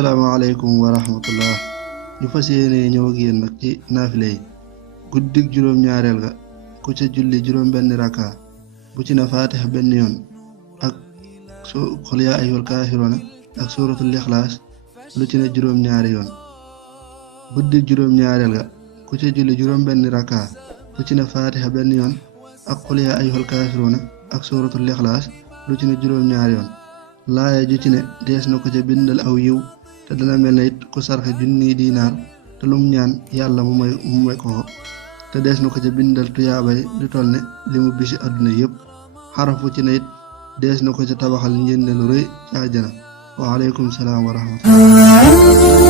asalaamaaleykum wa rahmatullah ñu fas yéene ñëw ak yéen nag ci naafile yi guddig juróom-ñaareel ga ku ca julli juróom-benn raka bu ci na faatixa benn yoon ak xul yaa ayyuhal kaafiruuna ak suuratul ixlaas lu ci ne juróom-ñaari yoon guddig juróom-ñaareel ga ku ca julli juróom-benn raka bu ci na faatixa benn yoon ak xul yaa ayyuhal kaafiruuna ak suuratul ixlaas lu ci ne juróom-ñaari yoon laaya ju ci ne dees na ko ca bindal aw yiw te dana mel na it ku sarxe junniy diinaar te lum ñaan yàlla mu may ko te dees na ko ca bindal tuyaabay du toll ne li mu bisi àdduna yépp xarafu ci ne it dees na ko ca tabaxal njënde lu rëy ci àjjana wa aleykum salaam wa rahmatullah